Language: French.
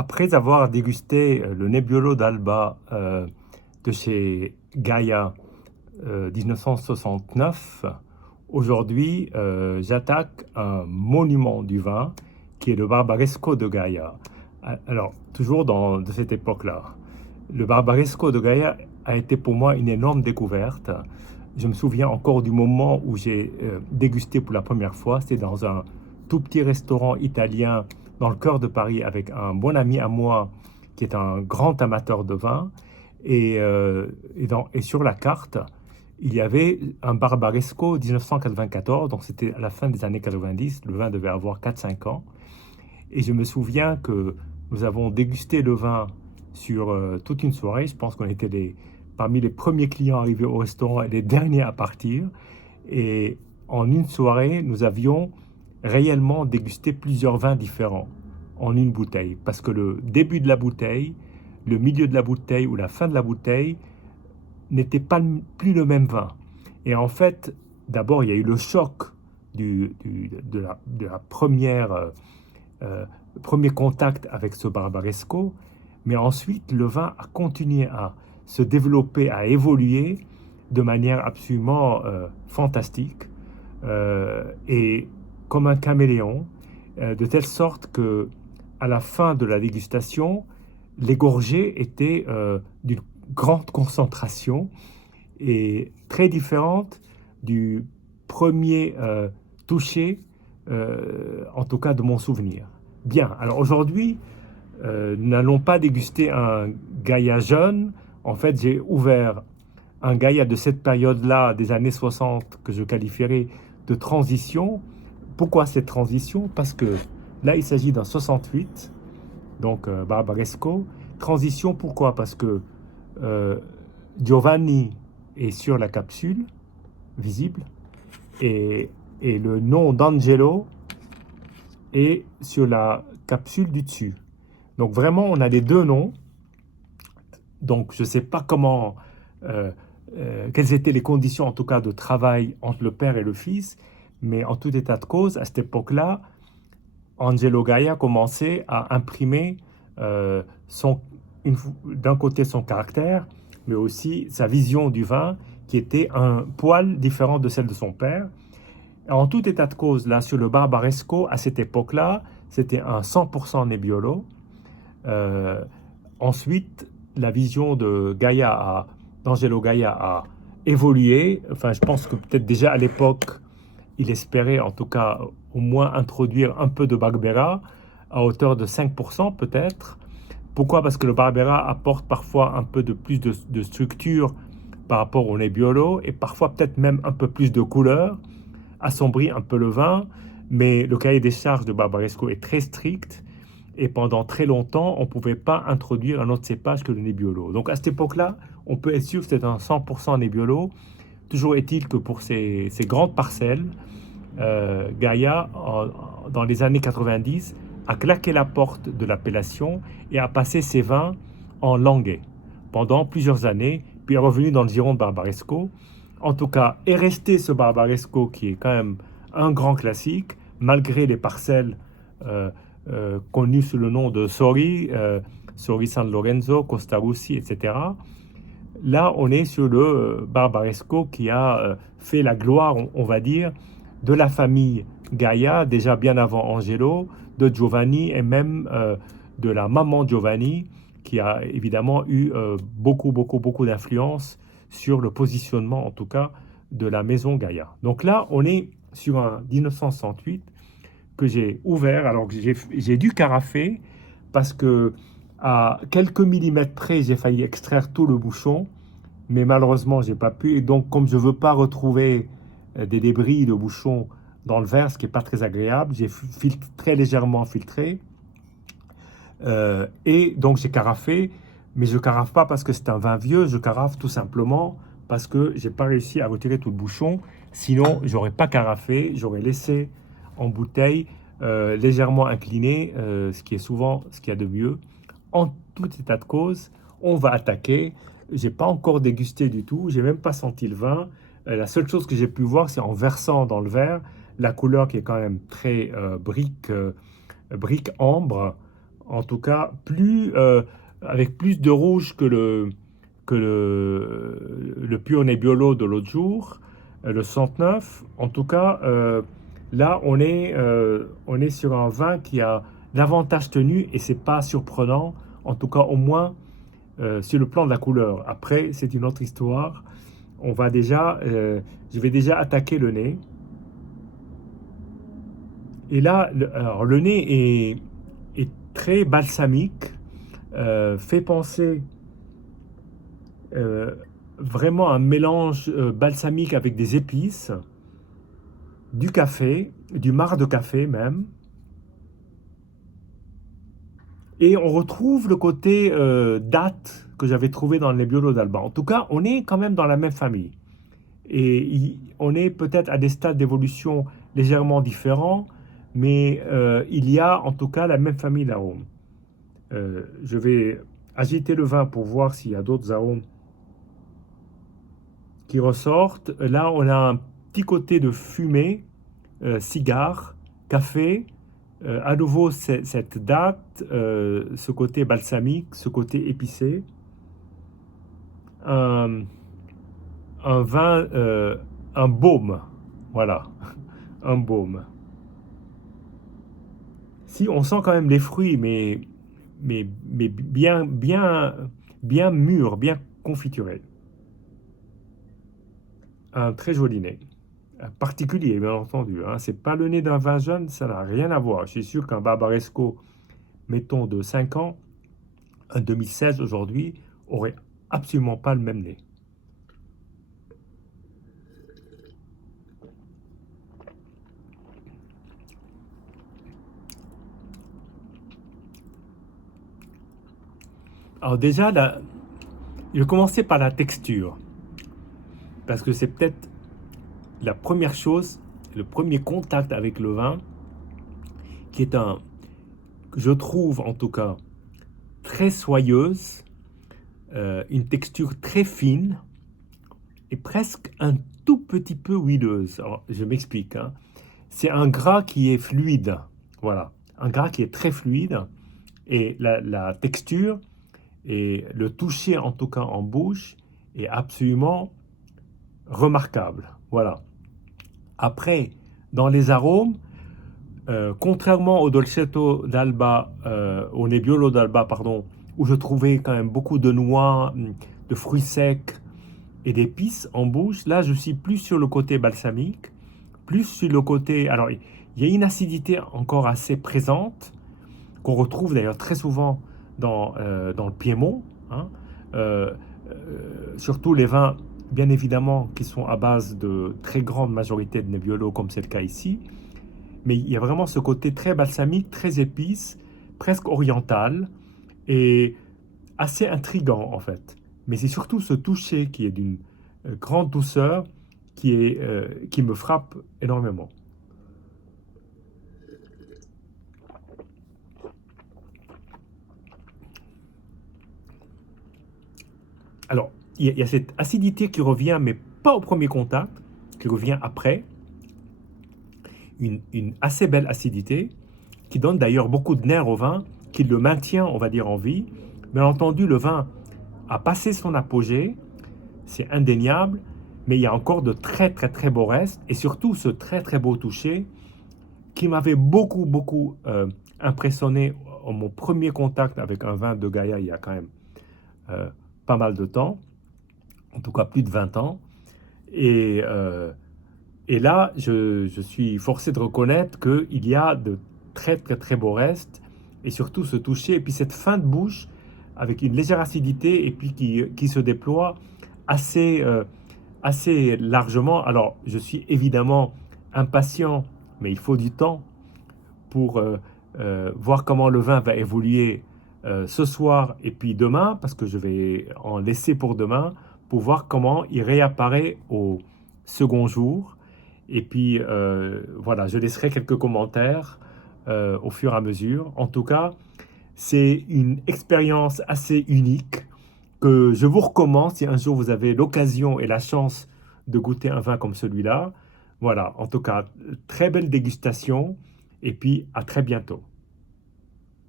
Après avoir dégusté le Nebbiolo d'Alba de chez Gaïa 1969, aujourd'hui j'attaque un monument du vin qui est le Barbaresco de Gaïa. Alors, toujours de cette époque-là. Le Barbaresco de Gaïa a été pour moi une énorme découverte. Je me souviens encore du moment où j'ai dégusté pour la première fois. C'était dans un tout petit restaurant italien dans le cœur de Paris avec un bon ami à moi qui est un grand amateur de vin. Et sur la carte, il y avait un Barbaresco 1994, donc c'était à la fin des années 90. Le vin devait avoir 4-5 ans. Et je me souviens que nous avons dégusté le vin sur toute une soirée. Je pense qu'on était parmi les premiers clients arrivés au restaurant et les derniers à partir. Et en une soirée, nous avions réellement dégusté plusieurs vins différents en une bouteille. Parce que le début de la bouteille, le milieu de la bouteille ou la fin de la bouteille n'était pas plus le même vin. Et en fait, d'abord, il y a eu le choc de la premier contact avec ce Barbaresco, mais ensuite le vin a continué à se développer, à évoluer de manière absolument fantastique et comme un caméléon, de telle sorte que à la fin de la dégustation, les gorgées étaient d'une grande concentration et très différente du premier toucher, en tout cas de mon souvenir. Bien, alors aujourd'hui, nous n'allons pas déguster un Gaïa jeune. En fait, j'ai ouvert un Gaïa de cette période-là, des années 60, que je qualifierais de transition. Pourquoi cette transition? Parce que là, il s'agit d'un 68, donc Barbaresco. Transition, pourquoi? Parce que Giovanni est sur la capsule, visible, et le nom d'Angelo est sur la capsule du dessus. Donc vraiment, on a les deux noms. Donc je ne sais pas quelles étaient les conditions en tout cas de travail entre le père et le fils, mais en tout état de cause, à cette époque-là, Angelo Gaïa commençait à imprimer d'un côté son caractère, mais aussi sa vision du vin, qui était un poil différent de celle de son père. En tout état de cause, là, sur le Barbaresco, à cette époque-là, c'était un 100% Nebbiolo. Ensuite, la vision d'Angelo Gaïa a évolué. Enfin, je pense que peut-être déjà à l'époque, il espérait en tout cas au moins introduire un peu de Barbera à hauteur de 5% peut-être. Pourquoi? Parce que le Barbera apporte parfois un peu plus de structure par rapport au Nebbiolo et parfois peut-être même un peu plus de couleur, assombrit un peu le vin, mais le cahier des charges de Barbaresco est très strict et pendant très longtemps, on ne pouvait pas introduire un autre cépage que le Nebbiolo. Donc à cette époque-là, on peut être sûr que c'était un 100% Nebbiolo. Toujours est-il que pour ces grandes parcelles, Gaïa, dans les années 90, a claqué la porte de l'appellation et a passé ses vins en Languet pendant plusieurs années, puis est revenu dans le giron de Barbaresco. En tout cas, est resté ce Barbaresco qui est quand même un grand classique, malgré les parcelles connues sous le nom de Sori, Sori San Lorenzo, Costa Russi, etc. Là, on est sur le Barbaresco qui a fait la gloire, on va dire, de la famille Gaïa, déjà bien avant Angelo, de Giovanni et même de la maman Giovanni, qui a évidemment eu beaucoup d'influence sur le positionnement, en tout cas, de la maison Gaïa. Donc là, on est sur un 1968 que j'ai ouvert, alors que j'ai dû carafer, parce que à quelques millimètres près, j'ai failli extraire tout le bouchon, mais malheureusement, j'ai pas pu. Et donc, comme je veux pas retrouver des débris de bouchon dans le verre, ce qui est pas très agréable, j'ai très légèrement filtré. Et donc, j'ai carafé, mais je carafe pas parce que c'est un vin vieux, je carafe tout simplement parce que j'ai pas réussi à retirer tout le bouchon. Sinon, j'aurais pas carafé, j'aurais laissé en bouteille légèrement incliné, ce qui est souvent ce qu'il y a de mieux. En tout état de cause, on va attaquer. J'ai pas encore dégusté du tout, j'ai même pas senti le vin. La seule chose que j'ai pu voir, c'est en versant dans le verre, la couleur qui est quand même très brique ambre, En tout cas, avec plus de rouge que le Puro Nebbiolo de l'autre jour, le 69. En tout cas, là, on est sur un vin qui a davantage tenu et c'est pas surprenant, en tout cas au moins sur le plan de la couleur. Après, c'est une autre histoire. Je vais déjà attaquer le nez. Et là, alors, le nez est très balsamique, fait penser euh, vraiment à un mélange balsamique avec des épices, du café, du marc de café même. Et on retrouve le côté date que j'avais trouvé dans les Nebbiolo d'Alba. En tout cas, on est quand même dans la même famille. Et on est peut-être à des stades d'évolution légèrement différents, mais il y a en tout cas la même famille d'arômes. Je vais agiter le vin pour voir s'il y a d'autres arômes qui ressortent. Là, on a un petit côté de fumée, cigare, café. À nouveau, cette date, ce côté balsamique, ce côté épicé. Un, un vin, un baume. Voilà, un baume. Si, on sent quand même les fruits, mais bien mûrs, bien confiturés. Un très joli nez. Particulier, bien entendu. Hein. C'est pas le nez d'un vin jeune, ça n'a rien à voir. Je suis sûr qu'un Barbaresco, mettons de 5 ans, un 2016 aujourd'hui, aurait absolument pas le même nez. Alors déjà, je vais commencer par la texture, parce que c'est peut-être la première chose, le premier contact avec le vin, qui est je trouve en tout cas, très soyeuse, une texture très fine et presque un tout petit peu huileuse. Alors, je m'explique. Hein. C'est un gras qui est fluide. Voilà. Un gras qui est très fluide. Et la texture et le toucher, en tout cas en bouche, est absolument remarquable. Voilà. Après, dans les arômes, contrairement au Dolcetto d'Alba, au Nebbiolo d'Alba, pardon, où je trouvais quand même beaucoup de noix, de fruits secs et d'épices en bouche, là je suis plus sur le côté balsamique, plus sur le côté... Alors, il y a une acidité encore assez présente, qu'on retrouve d'ailleurs très souvent dans le Piémont, hein, euh, surtout les vins, bien évidemment, qui sont à base de très grande majorité de Nebbiolo, comme c'est le cas ici. Mais il y a vraiment ce côté très balsamique, très épice, presque oriental, et assez intrigant en fait. Mais c'est surtout ce toucher qui est d'une grande douceur qui me frappe énormément. Alors, il y a cette acidité qui revient, mais pas au premier contact, qui revient après, une assez belle acidité, qui donne d'ailleurs beaucoup de nerfs au vin, qui le maintient, on va dire, en vie. Bien entendu, le vin a passé son apogée, c'est indéniable, mais il y a encore de très très très beaux restes, et surtout ce très très beau toucher qui m'avait beaucoup impressionné en mon premier contact avec un vin de Gaïa il y a quand même euh, pas mal de temps, en tout cas plus de 20 ans. Et, euh, et là, je suis forcé de reconnaître qu'il y a de très très très beaux restes, et surtout ce toucher, et puis cette fin de bouche avec une légère acidité, et puis qui se déploie assez, assez largement. Alors, je suis évidemment impatient, mais il faut du temps pour voir comment le vin va évoluer ce soir et puis demain, parce que je vais en laisser pour demain, pour voir comment il réapparaît au second jour. Et puis voilà, je laisserai quelques commentaires au fur et à mesure. En tout cas, c'est une expérience assez unique que je vous recommande si un jour vous avez l'occasion et la chance de goûter un vin comme celui-là. Voilà, en tout cas, très belle dégustation et puis à très bientôt.